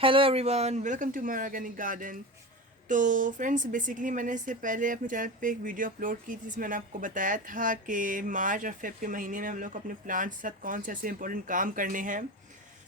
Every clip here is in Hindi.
Hello everyone, welcome to my organic garden. तो फ्रेंड्स, बेसिकली मैंने इससे पहले अपने चैनल पे एक वीडियो अपलोड की थी जिसमें मैंने आपको बताया था कि मार्च और फेब के महीने में हम लोग अपने प्लांट्स के साथ कौन से ऐसे इंपॉर्टेंट काम करने हैं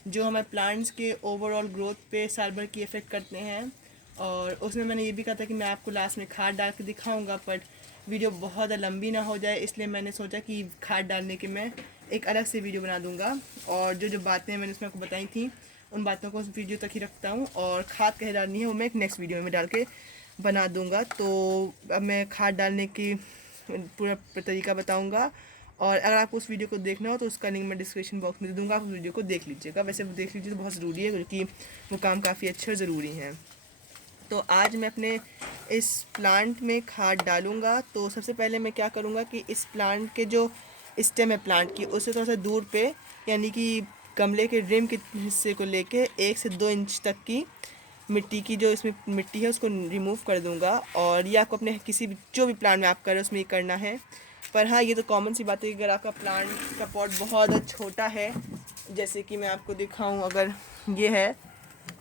जो हमारे प्लांट्स के ओवरऑल ग्रोथ पे साल भर की इफ़ेक्ट करते हैं। और उसमें मैंने ये भी कहा था कि मैं आपको लास्ट में खाद डाल के दिखाऊँगा, बट वीडियो बहुत लंबी ना हो जाए, इसलिए मैंने सोचा कि खाद डालने के मैं एक अलग से वीडियो बना दूंगा। और जो जो बातें मैंने उसमें आपको बताई थी उन बातों को उस वीडियो तक ही रखता हूँ, और खाद कहीं डालनी है वो मैं एक नेक्स्ट वीडियो में डाल के बना दूंगा। तो अब मैं खाद डालने की पूरा तरीका बताऊंगा, और अगर आपको उस वीडियो को देखना हो तो उसका लिंक मैं डिस्क्रिप्शन बॉक्स में दे दूँगा, आप उस वीडियो को देख लीजिएगा। वैसे वो देख लीजिए तो बहुत ज़रूरी है क्योंकि वो काम काफ़ी अच्छे और ज़रूरी हैं। तो आज मैं अपने इस प्लांट में खाद डालूँगा। तो सबसे पहले मैं क्या करूँगा कि इस प्लांट के जो स्टेम है प्लांट की, उससे थोड़ा सा दूर पे, यानी कि गमले के रिम के हिस्से को लेके 1 से 2 इंच तक की मिट्टी की, जो इसमें मिट्टी है उसको रिमूव कर दूंगा। और ये आपको अपने किसी भी जो भी प्लांट में आप करें उसमें ये करना है। पर हाँ, ये तो कॉमन सी बात है कि अगर आपका प्लांट का पॉट बहुत छोटा है, जैसे कि मैं आपको दिखाऊं, अगर ये है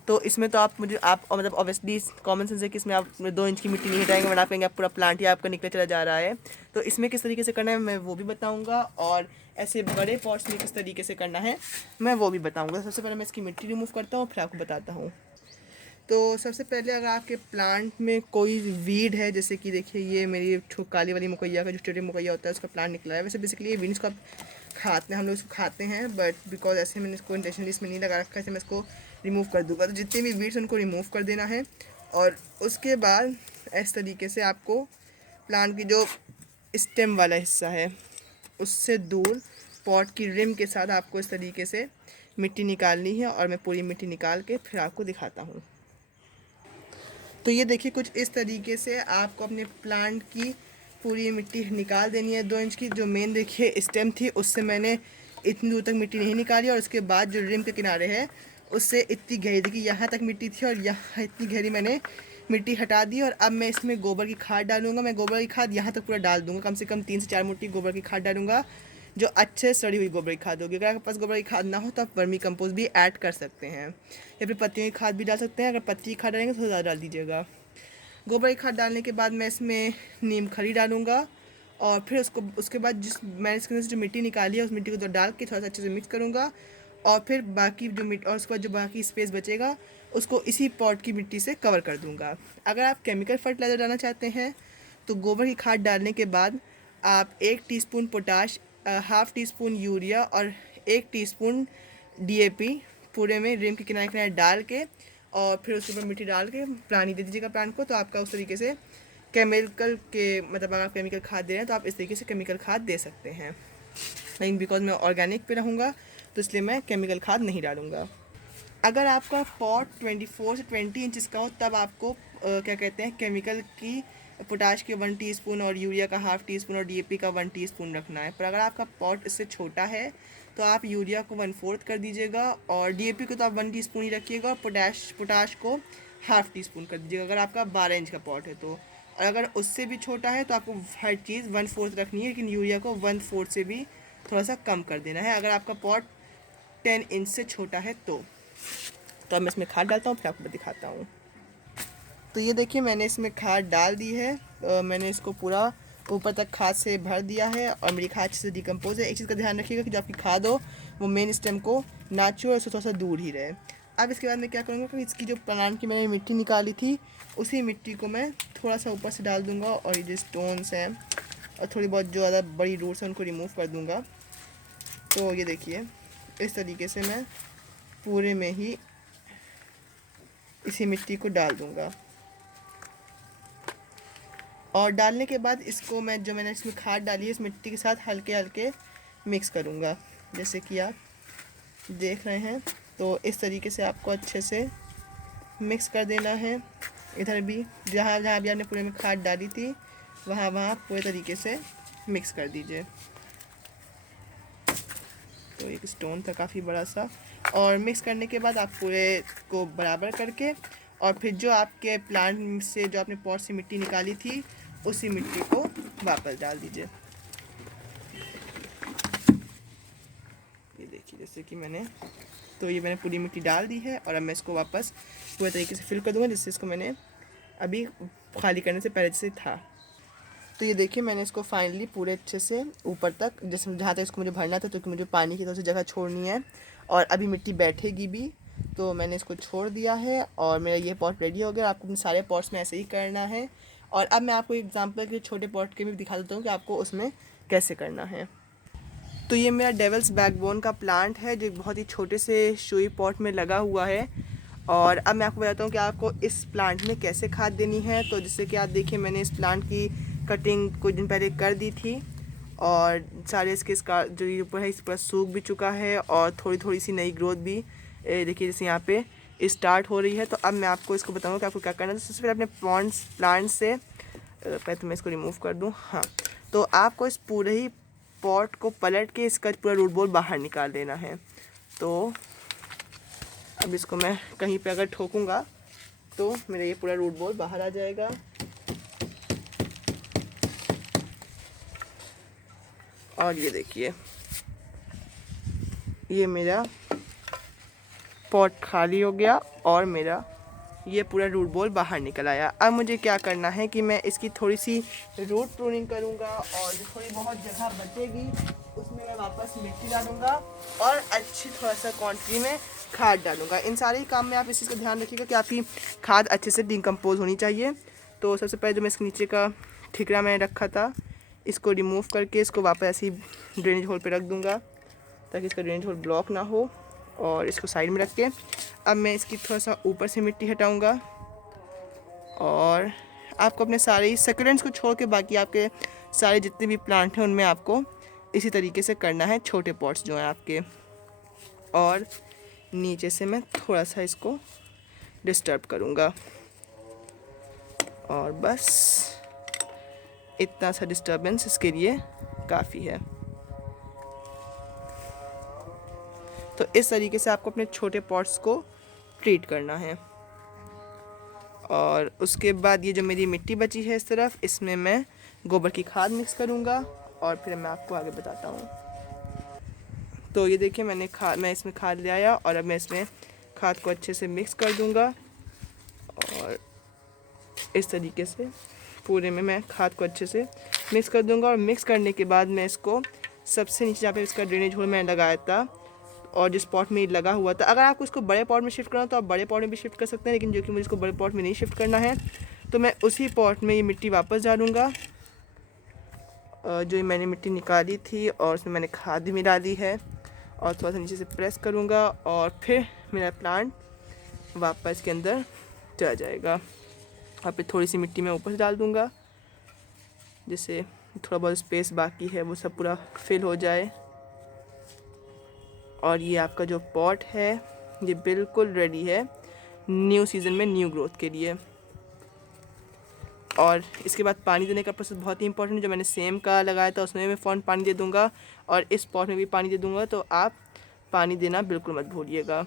तो इसमें तो आप मुझे आप मतलब ऑब्वियसली कॉमन सेंस है कि इसमें आप 2 इंच की मिट्टी नहीं हटाएंगे, वरना आप कहेंगे आप पूरा प्लांट ही आपका निकले चला जा रहा है। तो इसमें किस तरीके से करना है मैं वो भी बताऊंगा, और ऐसे बड़े पॉट्स में किस तरीके से करना है मैं वो भी बताऊंगा। सबसे पहले मैं इसकी मिट्टी रिमूव करता हूँ, फिर आपको बताता हूँ। तो सबसे पहले अगर आपके प्लांट में कोई वीड है, जैसे कि देखिए ये मेरी काली वाली मकैया का जो छोटी मकैया होता है उसका प्लांट निकला है। वैसे बेसिकली ये वीड्स को आप खाते हैं, हम लोग इसको खाते हैं, बट बिकॉज ऐसे मैंने इसको इंटेंशनली इसमें नहीं लगा रखा है, ऐसे मैं इसको रिमूव कर दूँगा। तो जितने भी वीड्स उनको रिमूव कर देना है, और उसके बाद इस तरीके से आपको प्लांट की जो स्टेम वाला हिस्सा है उससे दूर पॉट की रिम के साथ आपको इस तरीके से मिट्टी निकालनी है, और मैं पूरी मिट्टी निकाल के फिर आपको दिखाता हूँ। तो ये देखिए कुछ इस तरीके से आपको अपने प्लांट की पूरी मिट्टी निकाल देनी है। 2 इंच की जो मेन देखिए स्टेम थी उससे मैंने इतनी दूर तक मिट्टी नहीं निकाली, और उसके बाद जो रिम के किनारे है उससे इतनी गहरी, देखिए यहाँ तक मिट्टी थी और यहाँ इतनी गहरी मैंने मिट्टी हटा दी। और अब मैं इसमें गोबर की खाद डालूंगा। मैं गोबर की खाद यहाँ तक पूरा डाल दूंगा, कम से कम 3 से 4 मुट्ठी गोबर की खाद डालूंगा, जो अच्छे सड़ी हुई गोबर की खाद होगी। अगर आपके पास गोबर की खाद ना हो तो आप वर्मी कंपोस्ट भी ऐड कर सकते हैं, या फिर पत्तियों की खाद भी डाल सकते हैं। अगर पत्ती की खाद डालेंगे तो ज़्यादा डाल दीजिएगा। गोबर की खाद डालने के बाद मैं इसमें नीम खली डालूँगा, और फिर उसके बाद जिस मैंने इसके अंदर से जो मिट्टी निकाली है उस मिट्टी को तो डाल के थोड़ा सा अच्छे से मिक्स करूँगा। और फिर बाकी जो मिट्टी, और उसके बाद जो बाकी स्पेस बचेगा उसको इसी पॉट की मिट्टी से कवर कर दूँगा। अगर आप केमिकल फर्टिलाइज़र डालना चाहते हैं तो गोबर की खाद डालने के बाद आप 1 teaspoon potash, half tea spoon urea और 1 टीस्पून DAP पूरे में रिम के किनारे किनारे डाल के, और फिर उसके ऊपर मिट्टी डाल के पानी दे दीजिएगा प्लांट को। तो आपका उस तरीके से केमिकल के मतलब अगर आप केमिकल खाद दे रहे हैं तो आप इस तरीके से केमिकल खाद दे सकते हैं। लेकिन बिकॉज मैं ऑर्गेनिक पे रहूँगा तो इसलिए मैं केमिकल खाद नहीं डालूँगा। अगर आपका पॉट 24 से 20 इंचज़ का हो तब आपको क्या कहते हैं, केमिकल की पोटाश के 1 टीस्पून और यूरिया का हाफ़ टी स्पून और DAP का 1 टीस्पून रखना है। पर अगर आपका पॉट इससे छोटा है तो आप यूरिया को 1/4 कर दीजिएगा, और DAP को तो आप 1 टीस्पून ही रखिएगा, और पोटाश को हाफ़ टी स्पून कर दीजिएगा अगर आपका 12 इंच का पॉट है तो। और अगर उससे भी छोटा है तो आपको हर चीज़ 1/4 रखनी है, लेकिन यूरिया को 1/4 से भी थोड़ा सा कम कर देना है अगर आपका पॉट 10 इंच से छोटा है तो अब मैं इसमें खाद डालता हूँ, फिर आपको दिखाता हूँ। तो ये देखिए मैंने इसमें खाद डाल दी है। मैंने इसको पूरा ऊपर तक खाद से भर दिया है, और मेरी खाद अच्छे से डिकम्पोज है। एक चीज़ का ध्यान रखिएगा कि जो आपकी खाद हो वो मेन स्टेम को ना छुए, उससे थोड़ा सा दूर ही रहे। अब इसके बाद मैं क्या करूँगा कि इसकी जो प्लांट की मैंने मिट्टी निकाली थी उसी मिट्टी को मैं थोड़ा सा ऊपर से डाल दूँगा, और ये जो स्टोन्स हैं और थोड़ी बहुत जो ज़्यादा बड़ी रूट्स हैं उनको रिमूव कर दूँगा। तो ये देखिए इस तरीके से मैं पूरे में ही इसी मिट्टी को डाल दूँगा। और डालने के बाद इसको मैं जो मैंने इसमें खाद डाली है इस मिट्टी के साथ हल्के हल्के मिक्स करूँगा, जैसे कि आप देख रहे हैं। तो इस तरीके से आपको अच्छे से मिक्स कर देना है। इधर भी जहाँ जहाँ भी आपने पूरे में खाद डाली थी वहाँ वहाँ पूरे तरीके से मिक्स कर दीजिए। तो एक स्टोन था काफ़ी बड़ा सा, और मिक्स करने के बाद आप पूरे को बराबर करके, और फिर जो आपके प्लांट से जो आपने पॉट से मिट्टी निकाली थी उसी मिट्टी को वापस डाल दीजिए। ये देखिए जैसे कि मैंने तो ये मैंने पूरी मिट्टी डाल दी है और अब मैं इसको वापस पूरे तरीके से फिल कर दूँगा, जिससे इसको मैंने अभी खाली करने से पहले से था। तो ये देखिए मैंने इसको फाइनली पूरे अच्छे से ऊपर तक, जैसे जहाँ तक इसको मुझे भरना था, क्योंकि मुझे पानी की तरफ से जगह छोड़नी है और अभी मिट्टी बैठेगी भी, तो मैंने इसको छोड़ दिया है और मेरा ये पॉट रेडी हो गया। आपको अपने सारे पॉट्स में ऐसे ही करना है। और अब मैं आपको एग्जांपल के छोटे पॉट के भी दिखा देता हूँ कि आपको उसमें कैसे करना है। तो ये मेरा डेविल्स बैकबोन का प्लांट है, जो बहुत ही छोटे से शोई पॉट में लगा हुआ है। और अब मैं आपको बताता हूँ कि आपको इस प्लांट में कैसे खाद देनी है। तो जिससे कि आप देखिए मैंने इस प्लांट की कटिंग कुछ दिन पहले कर दी थी और सारे इसका जो ये ऊपर है इस पर सूख भी चुका है और थोड़ी थोड़ी सी नई ग्रोथ भी देखिए जैसे यहाँ पे स्टार्ट हो रही है। तो अब मैं आपको इसको बताऊँगा कि आपको क्या करना है। तो सबसे पहले अपने प्लांट से पहले तो मैं इसको रिमूव कर दूँ। हाँ, तो आपको इस पूरे ही पॉट को पलट के इसका पूरा रूट बॉल बाहर निकाल देना है। तो अब इसको मैं कहीं पे अगर ठोकूंगा तो मेरा ये पूरा रूट बॉल बाहर आ जाएगा। और ये देखिए ये मेरा पॉट खाली हो गया और मेरा ये पूरा रूट बॉल बाहर निकल आया। अब मुझे क्या करना है कि मैं इसकी थोड़ी सी रूट प्रूनिंग करूँगा और जो थोड़ी बहुत जगह बचेगी उसमें मैं वापस मिट्टी डालूँगा और अच्छी थोड़ा सा क्वांटिटी में खाद डालूँगा। इन सारे काम में आप इस चीज़ का ध्यान रखिएगा कि आपकी खाद अच्छे से डिकम्पोज होनी चाहिए। तो सबसे पहले जो मैं इसके नीचे का ठिकरा मैंने रखा था इसको रिमूव करके इसको वापस ऐसे ही ड्रेनेज होल पर रख दूँगा ताकि इसका ड्रेनेज होल ब्लॉक ना हो। और इसको साइड में रख के अब मैं इसकी थोड़ा सा ऊपर से मिट्टी हटाऊंगा। और आपको अपने सारे सक्यूलेंट्स को छोड़ के बाकी आपके सारे जितने भी प्लांट हैं उनमें आपको इसी तरीके से करना है, छोटे पॉट्स जो हैं आपके। और नीचे से मैं थोड़ा सा इसको डिस्टर्ब करूंगा और बस इतना सा डिस्टर्बेंस इसके लिए काफ़ी है। तो इस तरीके से आपको अपने छोटे पॉट्स को ट्रीट करना है। और उसके बाद ये जो मेरी मिट्टी बची है इस तरफ, इसमें मैं गोबर की खाद मिक्स करूँगा और फिर मैं आपको आगे बताता हूँ। तो ये देखिए मैं इसमें खाद ले आया और अब मैं इसमें खाद को अच्छे से मिक्स कर दूँगा और इस तरीके से पूरे में मैं खाद को अच्छे से मिक्स कर दूँगा। और मिक्स करने के बाद मैं इसको सबसे नीचे जहाँ पे इसका ड्रेनेज होल मैंने लगाया था और जिस पॉट में लगा हुआ था, अगर आपको इसको बड़े पॉट में शिफ्ट करना हो तो आप बड़े पॉट में भी शिफ्ट कर सकते हैं, लेकिन जो कि मुझे इसको बड़े पॉट में नहीं शिफ्ट करना है तो मैं उसी पॉट में ये मिट्टी वापस डालूँगा जो मैंने मिट्टी निकाली थी और उसमें मैंने खाद भी मिला दी है। और थोड़ा सा नीचे से प्रेस करूँगा और फिर मेरा प्लांट वापस के अंदर चला जाएगा। और फिर थोड़ी सी मिट्टी मैं ऊपर से डाल दूँगा जिससे थोड़ा बहुत स्पेस बाकी है वो सब पूरा फिल हो जाए। और ये आपका जो पॉट है ये बिल्कुल रेडी है न्यू सीज़न में न्यू ग्रोथ के लिए। और इसके बाद पानी देने का प्रोसेस बहुत ही इंपॉर्टेंट है। जो मैंने सेम का लगाया था उसमें मैं फ़ौरन पानी दे दूंगा और इस पॉट में भी पानी दे दूंगा, तो आप पानी देना बिल्कुल मत भूलिएगा।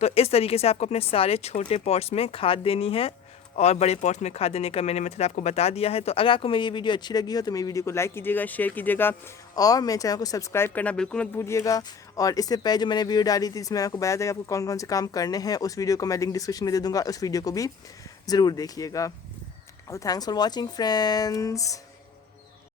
तो इस तरीके से आपको अपने सारे छोटे पॉट्स में खाद देनी है और बड़े पॉट्स में खाद देने का मैंने मेथड आपको बता दिया है। तो अगर आपको मेरी वीडियो अच्छी लगी हो तो मेरी वीडियो को लाइक कीजिएगा, शेयर कीजिएगा और मेरे चैनल को सब्सक्राइब करना बिल्कुल मत भूलिएगा। और इससे पहले जो मैंने वीडियो डाली थी जिसमें आपको बताया था कि आपको कौन कौन से काम करने हैं, उस वीडियो को मैं लिंक डिस्क्रिप्शन में दे दूँगा, उस वीडियो को भी ज़रूर देखिएगा। और थैंक्स फॉर वॉचिंग फ्रेंड्स।